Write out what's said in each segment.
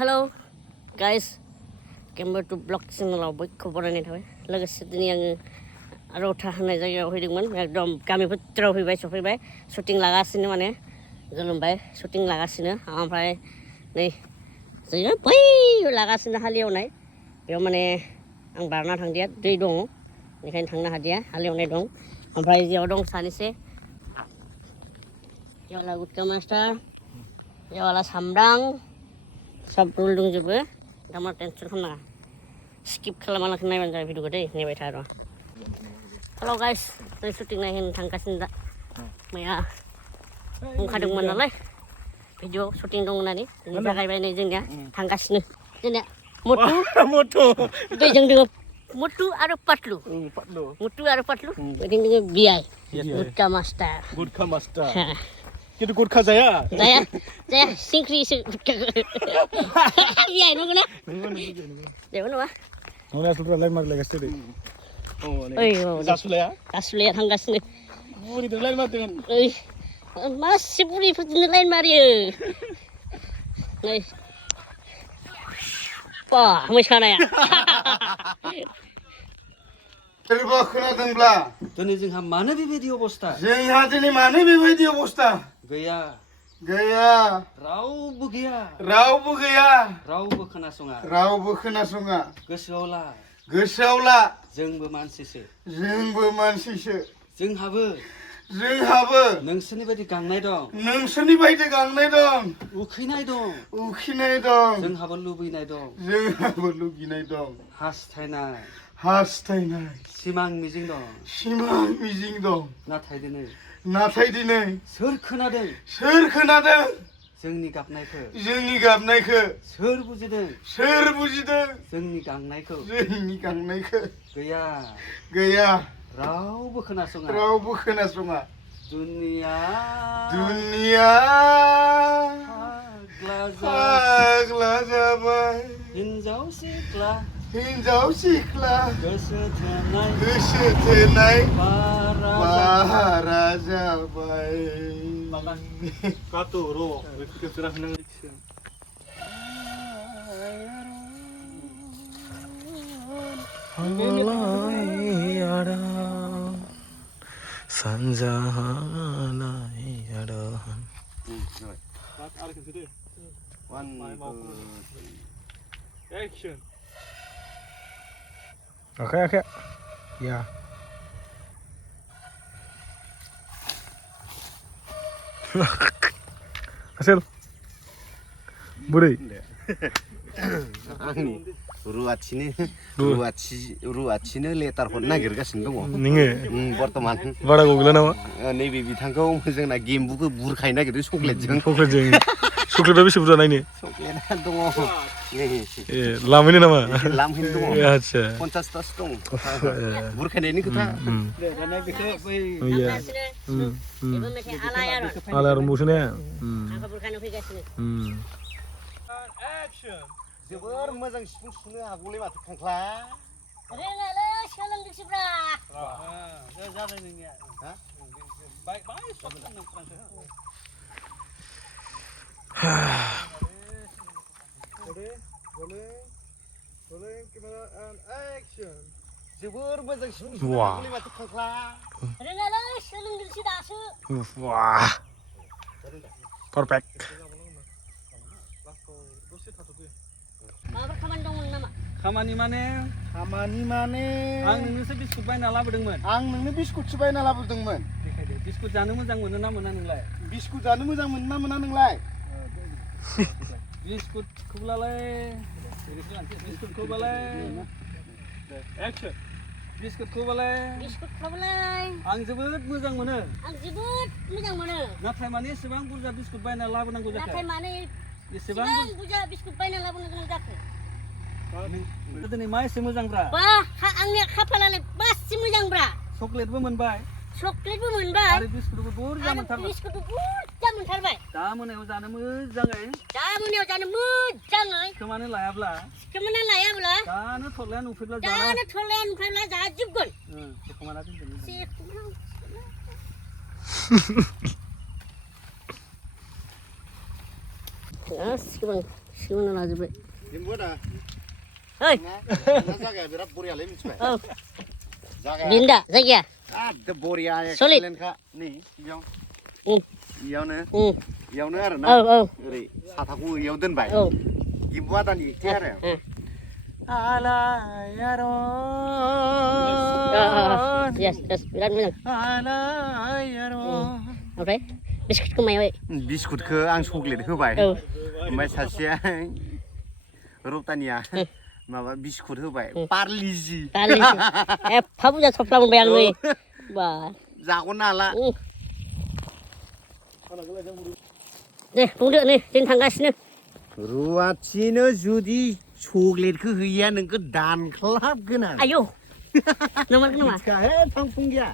Hello guys केम्बर to blog चेनेलाव बयखौ बरायनाय थाबाय लोगोसे दिनै आङो रौता होननाय जायगायाव फैदोंमोन एकदम गामि भितराव सफैबाय शुटिं लागासिनो माने गोलोमबाय शुटिं लागासिनो ओमफ्राय नै जोङो बै लागासिनो हालेवनाय बेयाव माने आं बारना थांदिया दै दङ बेनिखायनो थांनो हादिया हालेवनाय दं ओमफ्राय बेयाव दं सानैसो बेयावला गुटका मास्टार बेयावला सामब्राम सब रुल दंजोबो दामा टेनसन खालामनाङा स्किप खालामालाखै नायबानो जाबाय भिडिअखौ दै नायबाय था र' हेल' गाइस जों शुटिं नायहैनो थांगासिनो दा मैया बुंखादोंमोन नालाय भिडिअ शुटिं दं होननानै दिनै जागायबाय नै जोंनिया थांगासिनो जोंनिया मटु दैजों दोङो मटु आरो पातलु मटु आरो पातलु बेथिं दोङो बिआइ गुटका मास्टार किन्तु गुटखा जाया सिंख्रिसो बिआइ नंगौना जेबो नङा लाइन मारिलायगासिनो जासुलाया थांगासिनो बुरिदों लाइन मारदों मासे बुरिफोरजोंनो लाइन मारियो नै बा मोसानाया सोरबा खोनादोंब्ला दिनै जोंहा मानो बेबायदि अबस्था गैया रावबो गैया रावबो खोनासङा गोसोआव ला जोंबो मानसिसो जोंहाबो नोंसोरनि बायदि गांनाय दं उखैनाय दं जोंहाबो लुबैनाय दं हास्थायनाय सिमां मिजिं दं नाथाय दिनै सोर खोनादों जोंनि गाबनायखौ सोर बुजिदों जोंनि गांनायखौ गैया रावबो खोनासङा दुनिया फाग्ला जाबाय हिनजाव सिख्ला गोसो थोनाय बारा जाबाय Oke. Ya. Hasil. Buri. आंनि रुवाथिनो लेटार हरनो नागिरगासिनो दङ नोङो बर्तमान बारा गगैला नामा नैबे बिथांखौ जोंना गेम्बुखौ बुरखायनो नागिरदों चक्लेटजों चक्लेटआ बेसे बुरजा नायनो चक्लेटआ दङ लामैनो नामा लामहैनो दङ आच्छा 50तासो दं बुरखायनायनि खोथा आलायारन बावसोना जोबोर मोजां सिफुं सुनो हागौलै माथो खांख्ला रोङालै सोलोंदोंसोब्रा जाबाय नोंनिया जोबोर मोजां सिफुं सुनो हागौलै माथो खांख्ला रोङालै सोलोंदोंसो दासो वाह परफेक्ट माबाफोर खामानि दंमोन नामा खामानि माने आं नोंनोसो बिस्कुट बायना लाबोदोंमोन देखायदो बिस्कुट जानो मोजां मोनो ना मोना नोंलाय बिस्कुटखौलाय आं जोबोद मोजां मोनो नाथाय माने एसेबां बुरजा बिस्कुट बायना लाबोनांगौ जाखो एसेबां बुरजा बिस्कुट बायना लाबोनो गोनां जाखो दिनै मा एसे मोजांब्रा आंनिया खाफालालाय बासि मोजांब्रा चक्लेटबो मोनबाय आरो बिस्कुटबो बुरजा मोनथारबाय दा मोनायाव जानो मोजाङै खोमानो लायाब्ला दानो थरलाया नुफैब्ला जाजोबगोन सेखमाना दोनगोन सिगांनो लाजोब्बाय गेम्बुआ दा ओइ जागाया बिराद बरियालै मिथिबाय औ जागाया बेनो दा जायगाया एकदम बरिया सलिड एक्सेलेन्टखा नै बेयाव उम इयावनो आरोना औ औ ओरै साथाखौ इयाव दोनबाय औ गेम्बुआ दानि एकटे आरो yes बिराद मोजां ओमफ्राय बिस्कुटखौ मायाव बिस्कुटखौ आं चक्लेट होबाय औ ओमफ्राय सासेया रप्तानिया माबा बिस्कुट होबाय पार्लिजि एफा बुरजा थफ्ला मोनबाय आं नै बा जाग'नो हाला दे बुंदो नै जों थांगासिनो रुवाथिनो जुदि चक्लेटखौ हैया नोंखौ दानख्लाबगोन आं आयौ नंमारगौ नामा थांफुंगिया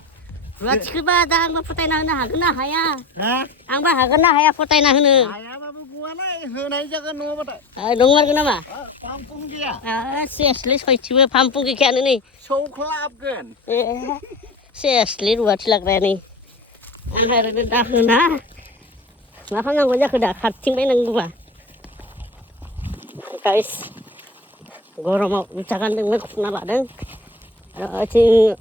रुवाथिखौबा दा आंबो फोथायना होनो हागोन ना हाया हा आंबा हागोन ना हाया फोथायना होनो हायाबाबो गवालाय होनाय जागोन नङाबाथाय नंमारगौ नामा थांफुंगिया सेसलै सयथिबो फामफुं गैखायानो नै सौख्लाबगोन सेसलै रुवाथि लाग्राया नै आंहा ओरैनो दा होना मा खालामनांगौ जाखो दा खारथिंबायनांगौबा गाइस गरमाव जुथा गानदोंमोन खुना लादों आरो ओथिं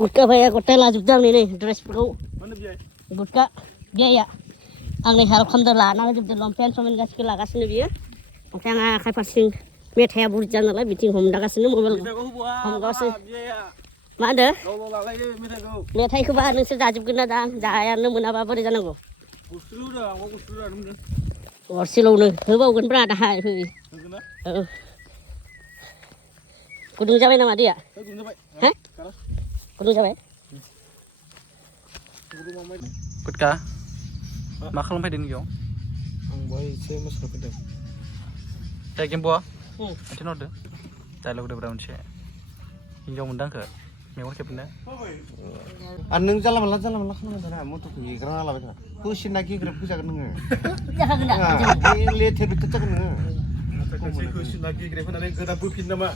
गुटका भाइया गथाय लाजोबदों आंनि नै ड्रेसफोरखौ गुटका बियाया आंनि हेल्प खालामदों लाना होजोबदों लंपेन्ट समेन्ट गासिबो लागासिनो बियो ओमफ्राय आंहा आखाइ फारसेथिं मेथाइआ बुरजा नालाय बिथिं हमदागासिनो मबाइल हमगासिनो मा होनदों मेथाइखौबा नोंसोर जाजोबगोन ना दा जायानो मोनाबा बोरै जानांगौ गरसेल'नो होबावगोनब्रा दाहाय हो गुदुं जाबाय नामा दैया हा गुदुं जाबाय गुटका मा खालामफैदों बेयाव आं बहाय एसे मोसानो फैदों दा गेम्बुआ आथिं हरदो डायलग देब्रा मोनसे हिन्जाव मोनदों आंखो मेगन खेबनो आरो नों जानला मोनला खालामनो मटरखौ एग्राना लाबाय था होसिना गेग्रेब होजागोन नोङो जाखागोन दा लेथेर बेथेर जागोन नोङो होसिना गेग्रेब होनानै गोदा बोफिन नामा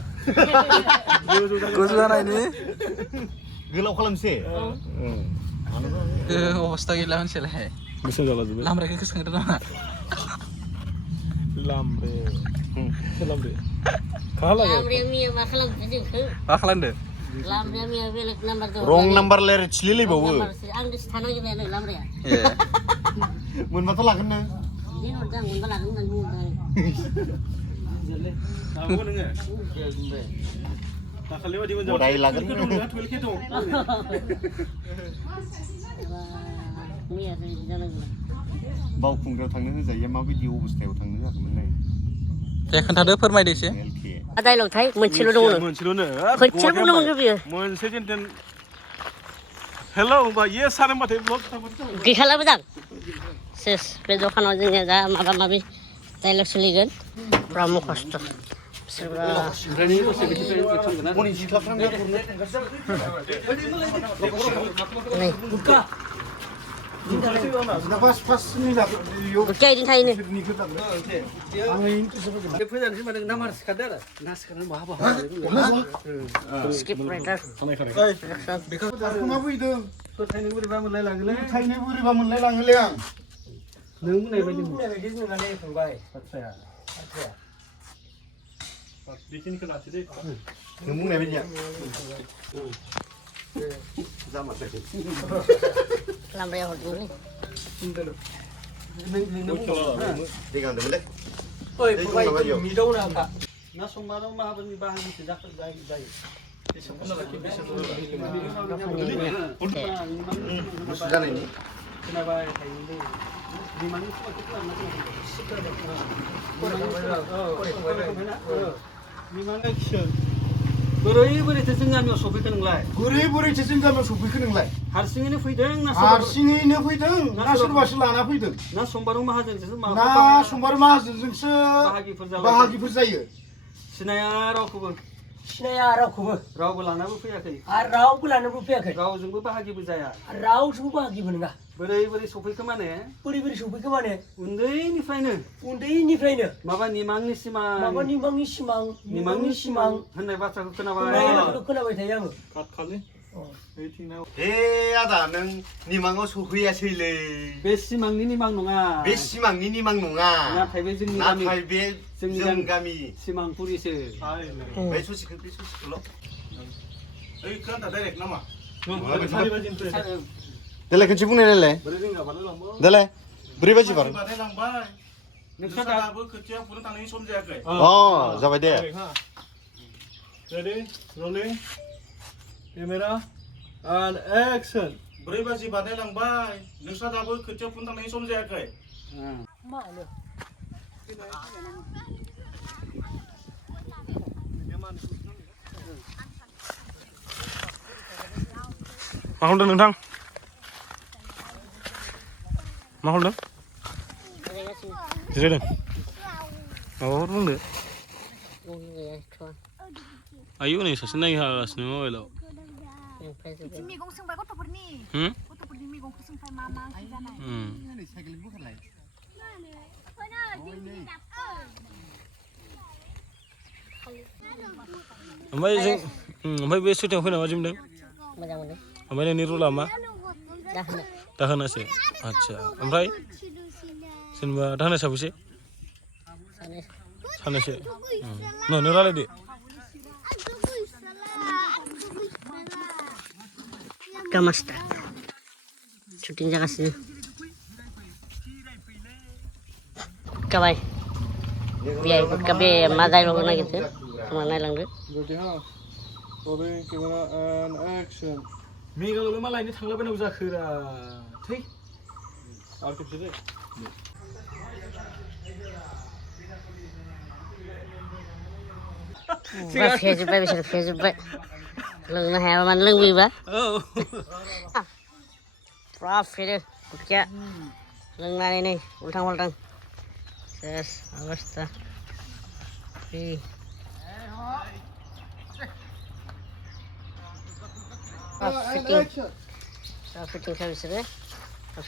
गोजौ जानायनि गोलाव खालामसै अबस्था गैला मोनसेलाय गोसो जाला जोबबाय लामरायखौ गोसोखांदों नामा लामरे लामब्राया मिया मा खालामदो जोंखौ मा खालामदो लामब्राया मिया बेलेग नाम्बार दं रं नाम्बार लायर थिलिलायबावो आंदोसो थानांगोन लामब्राया मोनबाथ' लागोन नों दिन हरदों आं मोनबा लागोन होननानै बुंदों गदाय लागोन मैया जानांगौ बावखुंग्रियाव थांनो होजायो माबायदि अबस्थायाव थांनो जागौमोन नाय दे खोन्थादो फोरमायदो एसे डाइलगथाय मोनसेल' दङ मोनसेल'नो खनसेल' बुंनांगौ बियो मोनसे जेनथेन हेल' होनबा इएस सार होनबाथाय ब्लग गैखाला मोजां सेस बे दखानाव जोंनिया दा माबा माबि डाइलग सोलिगोन पुरा मखस्थ' गुटका इदिनो थायोनो स्क्रिप्ट राइटार मा फैदों थाइनै बोरैबा मोनलायलाङोलै आं नों बुंनाय बायदि नुनानै फंबाय बाथ्राया बेखिनिखौ लासै दे नों बुंनाय बायदिया लामब्राया हरदोंलै दैगांदोंमोनलै ओइ फंबाय मिदाव ना ना संबानो माहाबोरनि बाहागिसो जायो गुसु जानायनि खोनाबाय थायोलै बिमानि बोरैथो जों गामियाव सफैखो नोंलाय बोरैथो जों गामियाव सफैखो नोंलाय हारसिङैनो फैदों ना सोरबासो लाना फैदों ना समबारू माहाजोनजोंसो बाहागिफोर जायो सिनाया रावखौबो रावबो लानाबो फैयाखै रावजोंबो बाहागिबो जाया बोरै सफैखो माने उन्दैनिफ्रायनो माबा निमांनि सिमां होननाय बाथ्राखौ खोनाबाय खोनाबाय थायो आङो खालि हे आदा नों निमाङाव सफैयासैलै बे सिमांनि निमां नङा बे सिमांनि निमां नङा नाथाय बे जोंनि गामि नाथाय बे जों गामि सिमांपुरिसो बे ससेखौल' ओइ खोन्था डाइरेक्ट नामा देलाय खनसे बुंनाय नायलाय देलाय 4 बाजि बार बानायलांबाय नोंस्रा दाबो खोथिया फुनो थांनायनि सम जायाखै जाबाय दे रेडि रलिं केमेरा एन्ड एक्सन 4 बाजि बानायलांबाय नोंस्रा दाबो खोथिया फुनो थांनायनि सम जायाखै मा खालामदों नोंथां मा खालामदों जिरायदों माबाफोर बुंदो आयु नै सासे नायहागासिनो मबाइलाव मैगं सोंबाय गथ'फोरनि मैगंखौ सोंबाय मा मा ओंख्रि जानाय ओमफ्राय बे सुटिंआव फैना मा जोमदों मोजां मोनो ओमफ्राय नोंनि रुला मा दाहोनो दाहोनासो आदसा ओमफ्राय जेनेबा दाहोना साबैसे सानैसो नों रायलायदो Kamasta syuting जागासिनो Kabay biaya ikut kabe madai lo na gitu sama nailangdo camera and action मेघालयआव मा लायनो थांलाबायनांगौ जाखोरा थै आरो खेबसे दे फेजोब्बाय बिसोर फेजोब्बाय लोंनो हायाबा मानो लोंबोयोबा फुरा फेरो गुटखिया लोंनानै नै उल्थां फाल्थां सेस अबस्था फिटिं सा बिसोरो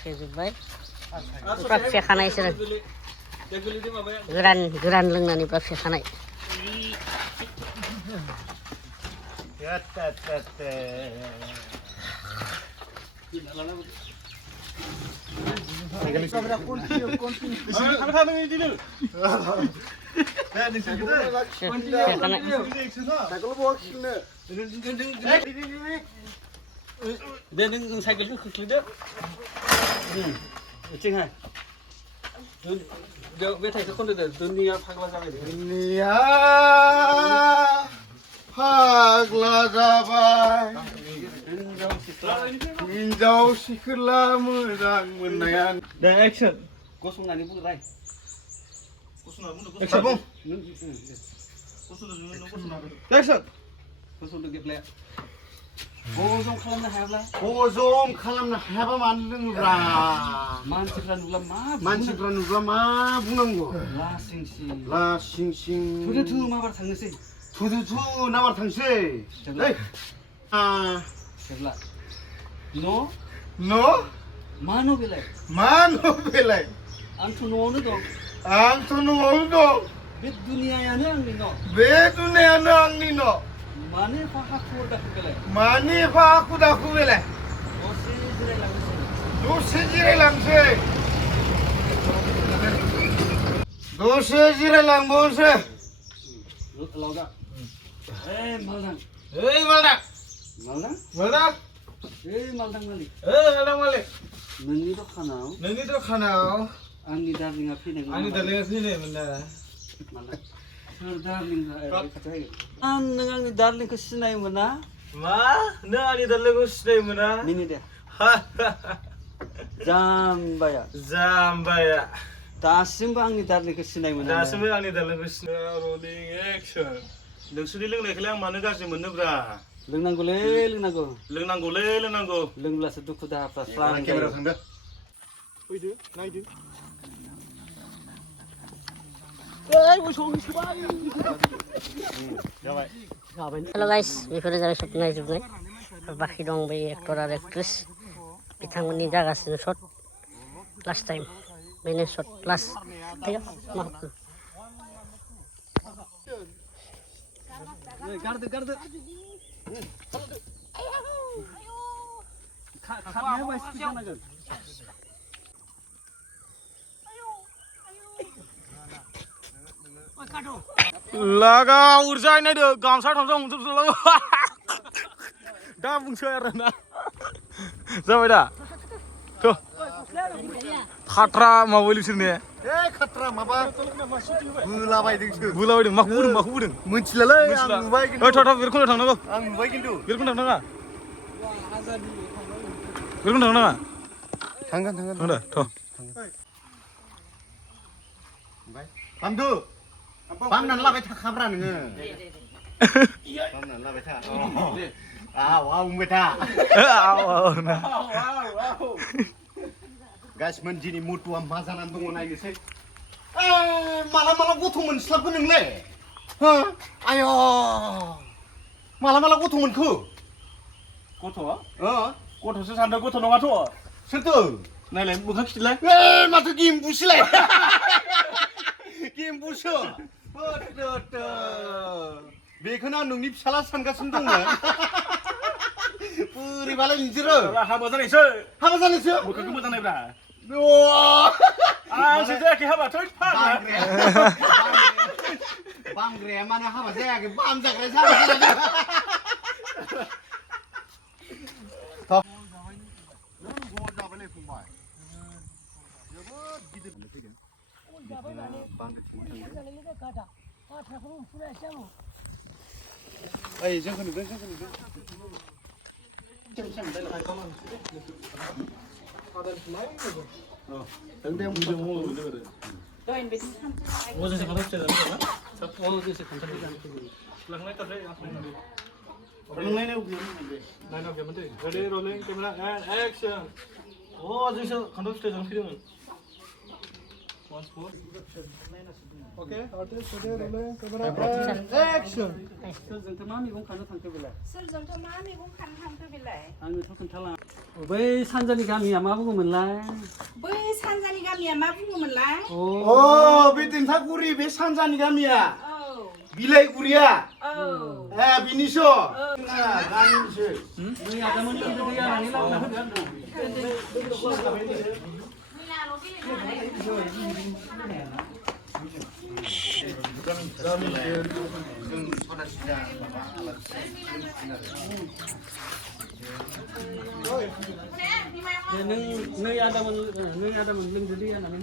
फेजोब्बाय फुरा फेखानाय बिसोरो गोरान लोंनानै फुरा फेखानाय दे नों साइकेलखौ खोख्लैदो बिथिंहाय मेथाइखौ खनदो दे दुनिया फाग्ला जाबाय दुनिया फाग्ला जाबाय हिनजाव सिख्ला मोजां मोननाया दे एक्सन गसंनानै बुं राय एक्सन बुं एक्सन गसंदो गेब्लाया हजम खालामनो हायाबा मानो लोङोब्रा मानसिफ्रा नुब्ला मा बुंनांगौ लासिं सिं थुदु माबार थांनोसै नाबार थांसै जेब्ला न' मा न' बेलाय आंथ' न'आवनो दं बे दुनियायानो आंनि न' मानो एफा हाखु दाखु बेलाय दसे जिरायलांबावनोसै लावदा मालदां मालदां मालिक नोंनि दखानाव आंनि दार्लिंआ फैनायमोन दा सोर दार्लिं नों आंनि दार्लिंखौ सिनायोमोन ना मा नों आंनि दार्लिंखौ सिनायोमोना मिनिदे जाम्बाया दासिमबो आंनि दार्लिंखौ सिनायोमोन रलिं एक्सन नोंसोरनि लोंनायखौलाय आं मानो गाज्रि मोननोब्रा लोंनांगौलै लोंब्लासो दुखु दाहाफ्रा स्रां केमेरा थांदो फैदो नायदो Halo guys, बेफोरो जाबाय शट नायजोबनाय बाखि दं बै एक्टर आरो एक्ट्रेस बिथांमोननि जागासिनो शट लास्ट टाइम बेनो शट लास्ट गारदो लागा उरजाय नायदो गामसा थामसा हमजोबजोबलाङो दा बुंसै आरो ना जाबाय दा थ' खाट्रा माबाय बिसोरने खाट्रा माबा बुलाबायदों माखौ बुदों मोनथिलालै आं नुबाय थ' बिरख'नो थांनांगौ आं नुबाय खिन्थु बिरख'नो थांनाङा बिरख'नो थांनाङा थांगोन थांदो थ' बामदु बामनानै लाबाय थाखाब्रा नोङो बामनानै लाबाय था आव बुंबाय था गासिमोन दिनै मटुआ मा जानानै दङ नायनोसै माला गथ' मोनस्लाबखो नोंलाय आय माला गथ' मोनखो गथ'सो सानदों गथ' नङाथ' सोरथो नायलाय मोखां खिथिलाय माथो गेमबुसोलाय गेमबुसो बेखौनो आं नोंनि फिसाला सानगासिनो दंमोन बोरैबालाय नोंसोरो हाबा जानायसो मोखांखौ मोजां नायब्रा आंसो जायाखै हाबा थै बामग्राया मानो हाबा जायाखै बाम जाग्राया जाबाय जाबायलै फंबाय जोबोद गिदिर फैगोन ओइ जोंखौ नुदों Ready, rolling, camera, and action. जोंसो खान्थाल फिथाइजों फैदोंमोन. Okay, artist, ready, rolling, camera, and action. सोरजोंथ' मा मैगं खानो थांखो बेलाय? सोरजोंथ' मा मैगं खानो थांखो बेलाय? आंनोथ' खोन्थाला. बै सानजानि गामिया मा बुङोमोनलाय? बै सानजानि गामिया मा बुङोमोनलाय? बे देन्थागुरि बे सानजानि गामिया औ बिलाइगुरिया औ बिनिसो गामिनिसो बै आदामोन दैया लानानै लाबोना होदो आंनो. नै आदामोन लोंदो दैया होननानै